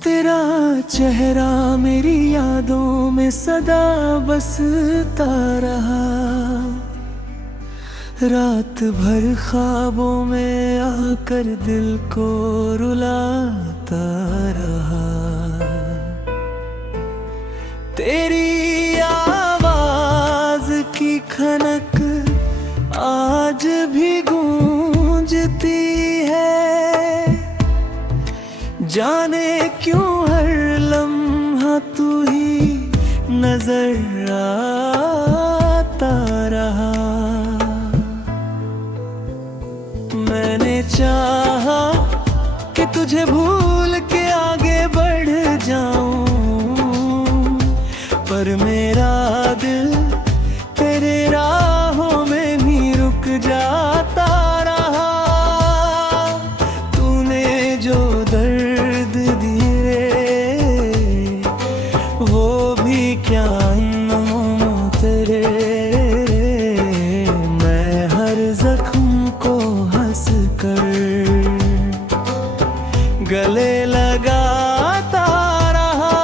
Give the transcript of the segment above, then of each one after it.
तेरा चेहरा मेरी यादों में सदा बसता रहा। रात भर ख्वाबों में आकर दिल को रुलाता रहा। तेरी आवाज की खनक आज भी गूंजती है। जाने क्यों हर लम्हा तू ही नजर आता रहा। मैंने चाहा कि तुझे भूल के आगे बढ़ जाऊं, पर मेरा दिल तेरे राहों में भी रुक जाता रहा। तूने जो दर्द दिए वो भी क्या तेरे। मैं हर जख्म को हंस कर गले लगाता रहा।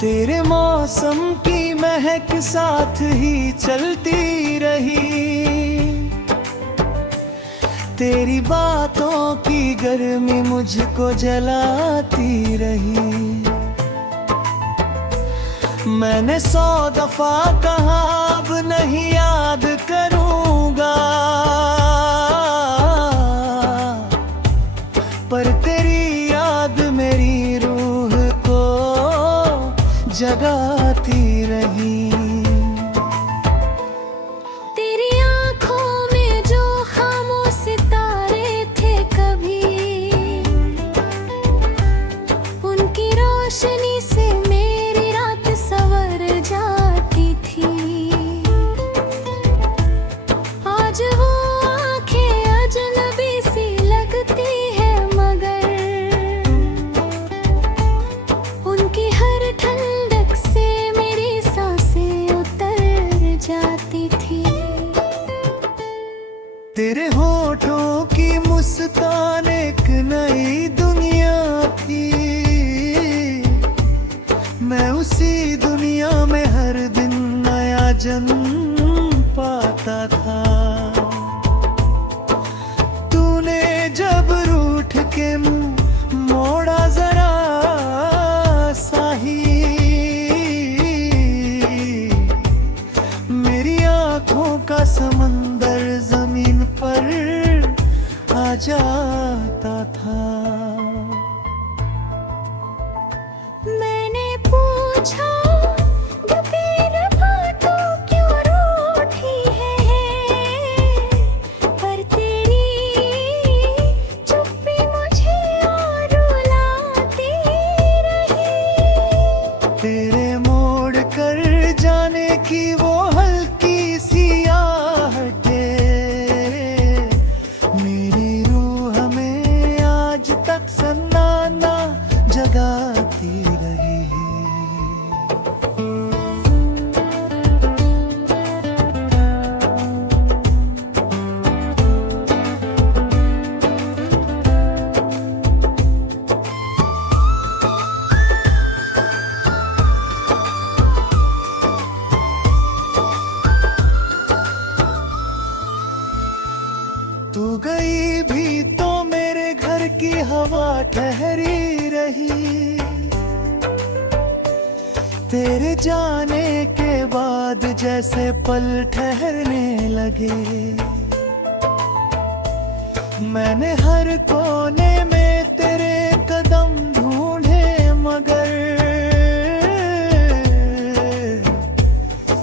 तेरे मौसम की महक साथ ही चलती रही। तेरी बातों की गर्मी मुझको जलाती रही। मैंने 100 दफा कहा अब नहीं याद करूंगा, पर तेरी याद मेरी रूह को जगाती रही। तेरी आँखों में जो खामोश सितारे थे कभी, उनकी रोशनी से मेरी रात संवर जाती थी। आज वो आँखें अजनबी सी लगती है, मगर उनकी हर ठंडक से मेरी सांसें उतर जाती थी। तेरे होठों की मुस्कान एक नई दुनिया थी। मैं उसी दुनिया में हर दिन नया जन्म पाता था। तूने जब रूठ के मुंह मोड़ा जरा सा ही, मेरी आंखों का समंदर जमीन पर आ जाता था। मैंने पूछा दोपहर बातों क्यों रूठी है, पर तेरी चुप्पी मुझे और रुलाती रही। तेरे मोड़ कर जाने की वो हल्की सी आहटे मेरी रूह में आज तक सन्नाटा जगाती रही। तू गई भी तो मेरे घर की हवा ठहरी रही। तेरे जाने के बाद जैसे पल ठहरने लगे। मैंने हर कोने में तेरे कदम ढूंढे, मगर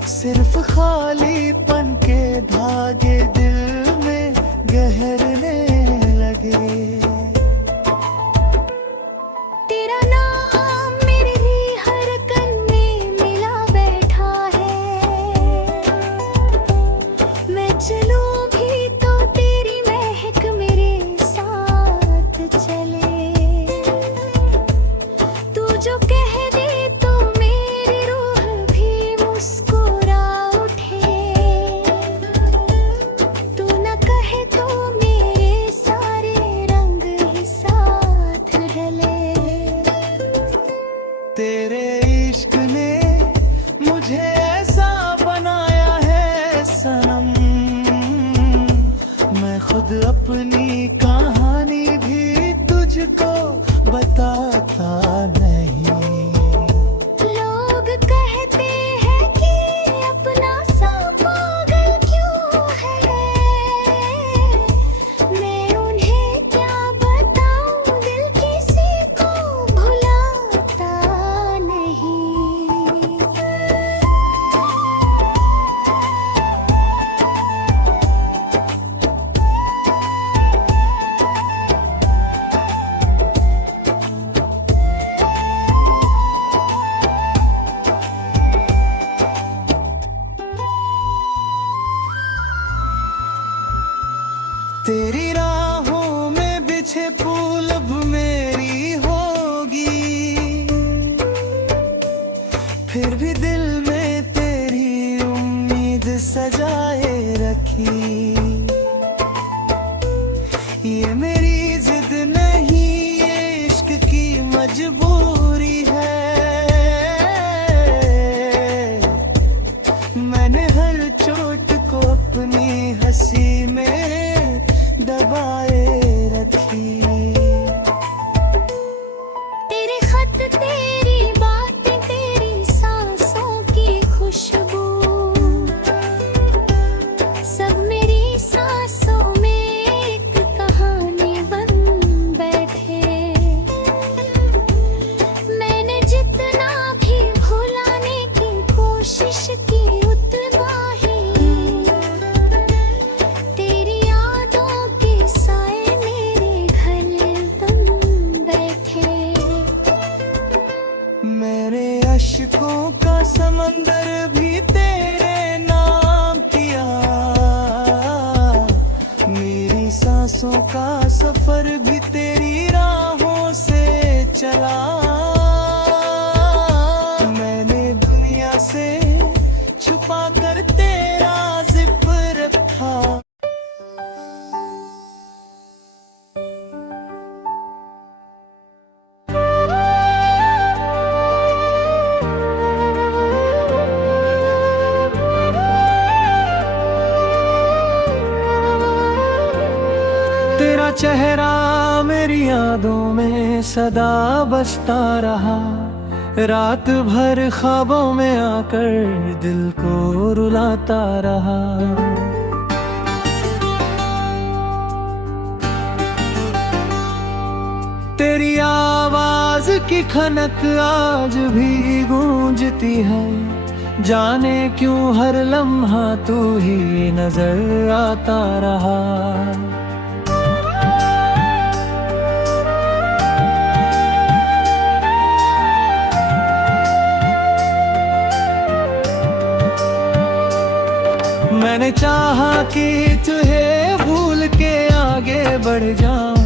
सिर्फ खालीपन के धागे दिल में गहरने लगे। तेरा नाम मेरी हर कन में मिला बैठा है। खुद अपनी कहानी भी तुझको बताता नहीं। लोग कहते हैं कि अपना सा पागल क्यों है, मैं उन्हें क्या बताऊं, दिल किसी को भुलाता नहीं। तेरी राहों में बिछे फूल अब मेरी होगी, फिर भी दिल में तेरी उम्मीद सजाए रखी। ये मेरी जिद नहीं, ये इश्क की मजबूरी है। मैंने हर चोट को अपनी हंसी में दबाए रखी। तेरे खत, तेरी बातें, तेरी सांसों की खुशबू, सब मेरी सांसों में एक कहानी बन बैठे। मैंने जितना भी भुलाने की कोशिश की उतना ही तेरी यादों के साए मेरे घर बन बैठे। मेरे अश्कों का समंदर भी तेरे नाम किया, मेरी सांसों का सफर भी तेरी राहों से चला। मैंने दुनिया से छुपा कर तेरा जिक्र रखा। तेरा चेहरा मेरी यादों में सदा बसता रहा, रात भर ख्वाबों में आकर दिल को रुलाता रहा। तेरी आवाज की खनक आज भी गूंजती है, जाने क्यों हर लम्हा तू ही नजर आता रहा। मैंने चाहा कि तुझे भूल के आगे बढ़ जाऊं,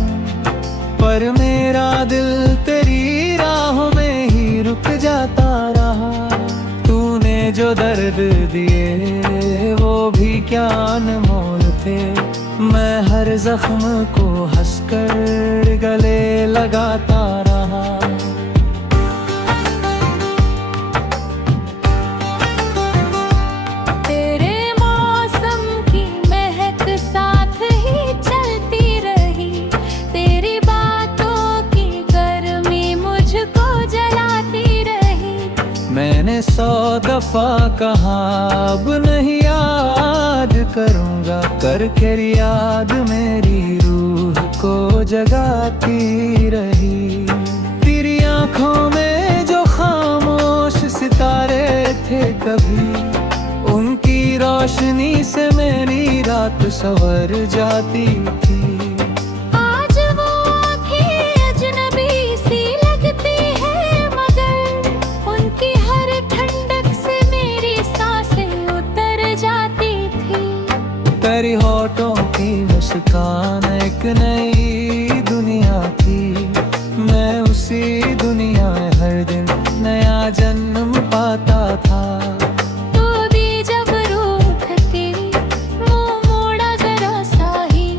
पर मेरा दिल तेरी राहों में ही रुक जाता रहा। तूने जो दर्द दिए वो भी क्या अनमोल थे, मैं हर जख्म को हंसकर गले लगाता रहा। मैंने 100 दफा कहा अब नहीं याद करूंगा, करके याद मेरी रूह को जगाती रही। तेरी आंखों में जो खामोश सितारे थे कभी, उनकी रोशनी से मेरी रात संवर जाती थी। तेरी होठों की मुस्कान एक नई दुनिया थी, मैं उसी दुनिया में हर दिन नया जन्म पाता था। तू भी जब रूठ तेरी मुँह मोड़ा जरा सा ही,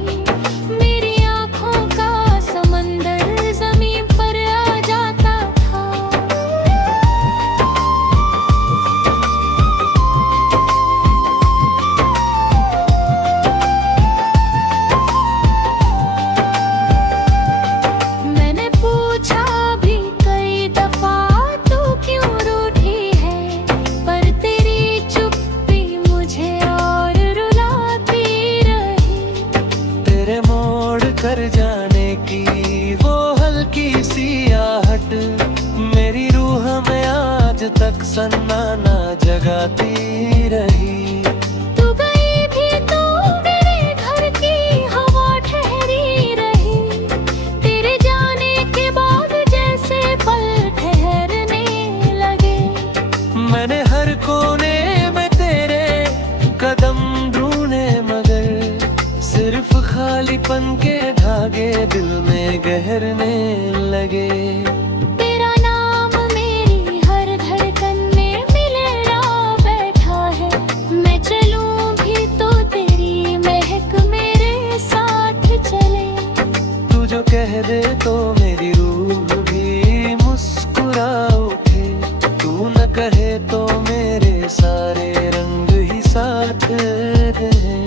मेरी आँखों का समंदर जमीन पर आ जाता था। कर जाने की वो हल्की सी आहट मेरी रूह में आज तक सन्नाटा जगाती रही। तू गई भी तो मेरे घर की हवा ठहरी रही, तेरे जाने के बाद जैसे पल ठहरने लगे। मैंने हर कोने में तेरे कदम ढूंढे मगर सिर्फ खालीपन के धागे दिल में गहरने लगे। तेरा नाम मेरी हर धड़कन में मिलना बैठा है, मैं चलूं भी तो तेरी महक मेरे साथ चले। तू जो कह दे तो मेरी रूह भी मुस्कुरा उठे, तू न कहे तो मेरे सारे रंग ही साथ रहे।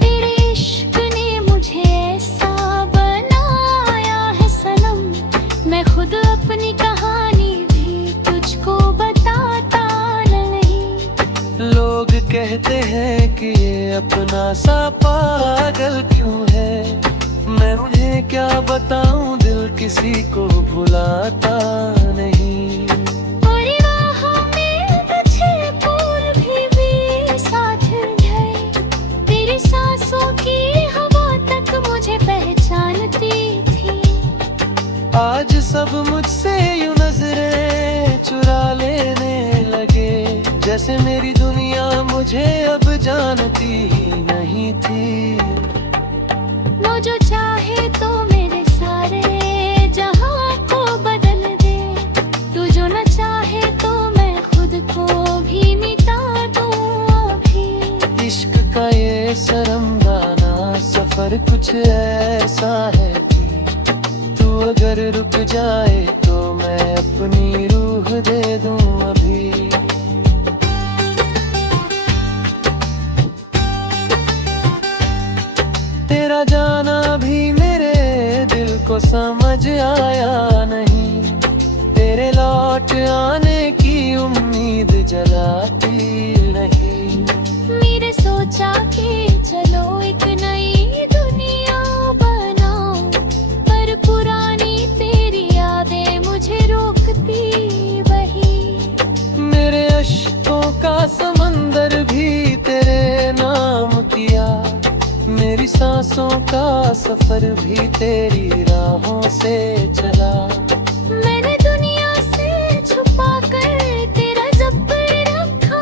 तेरे इश्क ने मुझे ऐसा बनाया है सनम, मैं खुद अपनी कहानी भी तुझको बताता नहीं। लोग कहते हैं कि ये अपना सा पागल क्यों है, मैं उन्हें क्या बताऊं दिल किसी को भुलाता नहीं। परिवाह में तुझे फूल भी साथ गए, तेरी सांसों की हवा तक मुझे पहचानती थी। आज सब मुझसे यूं नजरें चुरा लेने लगे, जैसे मेरी दुनिया मुझे अब जानती ही नहीं थी। लो जो चाहे तो मेरे सारे जहां को बदल दे, तू जो न चाहे तो मैं खुद को भी मिटा दूं अभी। इश्क का ये शर्मगाना सफर कुछ ऐसा है कि तू अगर रुक जाए तो मैं अपनी रूह दे दूं अभी। तेरा जाना भी मेरे दिल को समझ आया नहीं, तेरे लौट आने की उम्मीद जलाती नहीं। मेरे सोचा कि चलो एक नई दुनिया बनाओ, पर पुरानी तेरी यादें मुझे रोकती वही। मेरे अश्कों का समंदर भी तेरे नाम किया, मेरी सांसों का सफर भी तेरी राहों से चला। मैंने दुनिया से छुपा कर तेरा ज़ब्र रखा,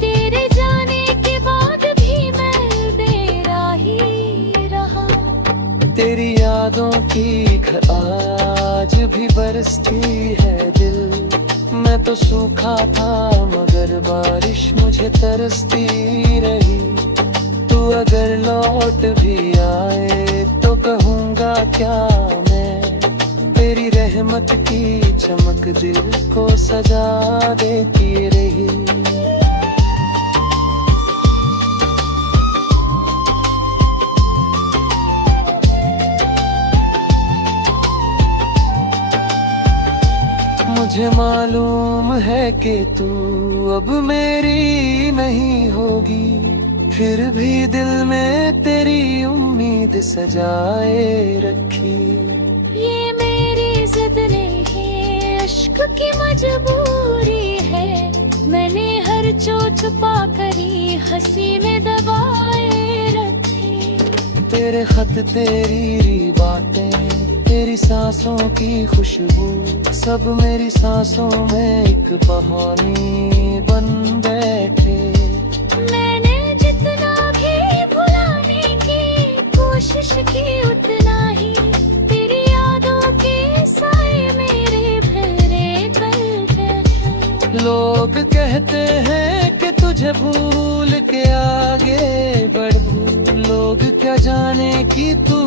तेरे जाने के बाद भी मैं बेराही रहा। तेरी यादों की घर आज भी बरसती है दिल, मैं तो सूखा था मगर बारिश मुझे तरसती रही। तू अगर लौट भी आए तो कहूँगा क्या मैं, तेरी रहमत की चमक दिल को सजा देती रही। मुझे मालूम है कि तू अब मेरी नहीं होगी, फिर भी दिल में तेरी उम्मीद सजाए रखी। ये मेरी जिद नहीं, इश्क की मजबूरी है, मैंने हर चोट पा करी हंसी में दबाए रखी। तेरे खत तेरी बातें तेरी सांसों की खुशबू सब मेरी सांसों में एक कहानी बन बैठे। मैंने जितना भी भुलाने की कोशिश की उतना ही तेरी यादों के साए मेरे भरे कर बैठे। लोग कहते हैं कि तुझे भूल के आगे बढ़ूं, लोग क्या जाने कि तू